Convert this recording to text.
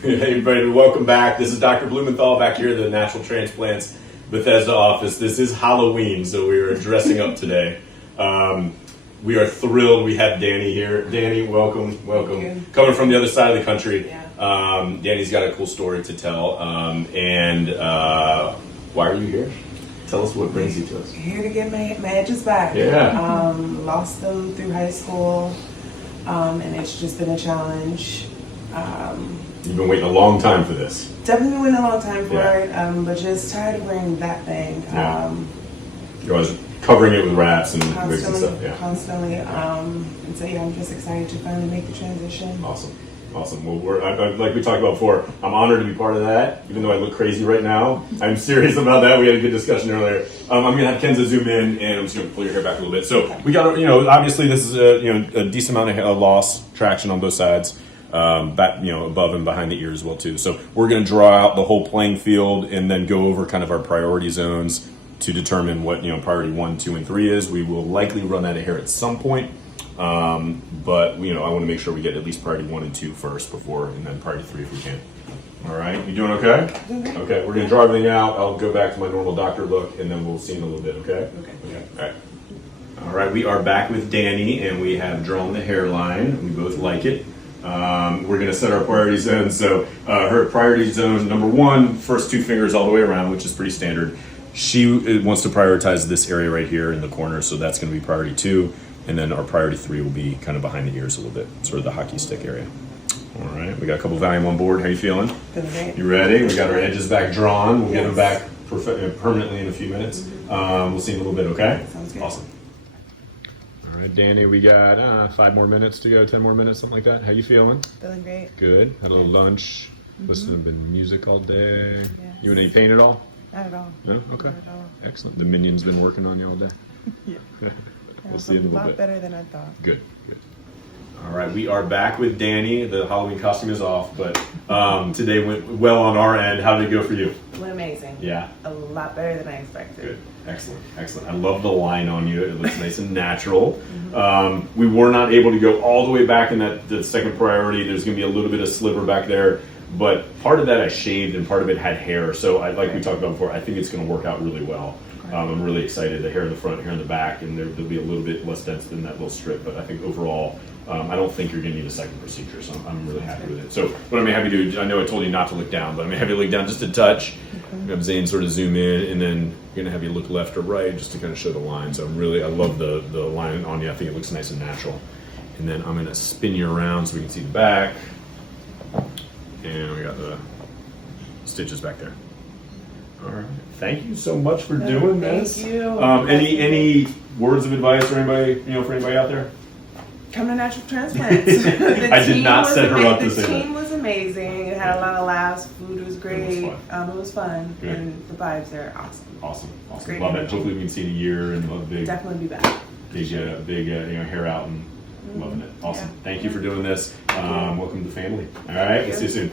Hey everybody, welcome back. This is Dr. Blumenthal back here at the Natural Transplants Bethesda office. This is Halloween, so we are dressing up today. We are thrilled we have Dannie here. Dannie, welcome. Coming from the other side of the country. Yeah. Dannie's got a cool story to tell. Why are you here? Tell us what brings you to us. Here to get my edges back. Yeah. Lost them through high school, and it's just been a challenge. You've been waiting a long time for this. Definitely waiting a long time for it, but just tired of wearing that thing. You're always covering it with wraps and wigs and stuff. Constantly. And so I'm just excited to finally make the transition. Awesome. Well, like we talked about before, I'm honored to be part of that, even though I look crazy right now. I'm serious about that. We had a good discussion earlier. I'm going to have Kenza zoom in, and I'm just going to pull your hair back a little bit. So we got, obviously this is a decent amount of loss, traction on both sides, back, above and behind the ear as well too. So we're going to draw out the whole playing field and then go over kind of our priority zones to determine what priority 1, 2, and 3 is. We will likely run out of hair at some point. But I want to make sure we get at least priority 1 and 2 first and then priority 3 if we can. All right, you doing okay? Okay, we're gonna draw everything out. I'll go back to my normal doctor look, and then we'll see in a little bit. Okay. All right. All right, we are back with Dannie, and we have drawn the hairline. We both like it. We're gonna set our priority zones. So her priority zone number 1, first 2 fingers all the way around, which is pretty standard. She wants to prioritize this area right here in the corner, so that's gonna be priority 2. And then our priority 3 will be kind of behind the ears a little bit, sort of the hockey stick area. All right, we got a couple Valium on board. How you feeling? Feeling great. You ready? We got our edges back drawn. We'll get them back permanently in a few minutes. We'll see in a little bit, okay? Sounds good. Awesome. All right, Dannie, we got 5 more minutes to go, 10 more minutes, something like that. How you feeling? Feeling great. Good. Had a little lunch, listening to music all day. Yeah. You and any pain at all? Not at all. No? Okay. Not at all. Excellent. The minion's been working on you all day. Yeah. We'll see in a little bit. A lot better than I thought. Good. All right, we are back with Dannie. The Halloween costume is off, but today went well on our end. How did it go for you? Went amazing. Yeah. A lot better than I expected. Good. Excellent. I love the line on you. It looks nice and natural. We were not able to go all the way back in the second priority. There's going to be a little bit of sliver back there, but part of that I shaved and part of it had hair. So like we talked about before, I think it's going to work out really well. I'm really excited. The hair in the front, hair in the back, and there'll be a little bit less dense than that little strip. But I think overall, I don't think you're going to need a second procedure. So I'm really happy with it. So what I'm going to have you do, I know I told you not to look down, but I'm going to have you look down just a touch. Have Zane sort of zoom in, and then I'm going to have you look left or right just to kind of show the line. So I love the line on you. I think it looks nice and natural. And then I'm going to spin you around so we can see the back. And we got the stitches back there. All right. Thank you so much for doing this. Thank you. Any words of advice for anybody, for anybody out there? Come to Natural Transplants. I did not set her up to say that. The team was amazing. It had a lot of laughs. Food was great. It was fun. Good. And the vibes are awesome. Awesome. Great Love it. energy. Hopefully we can see in a year and love big Definitely be back. hair out and loving it. Awesome. Yeah. Thank you for doing this. Welcome to the family. All right. We'll see you soon.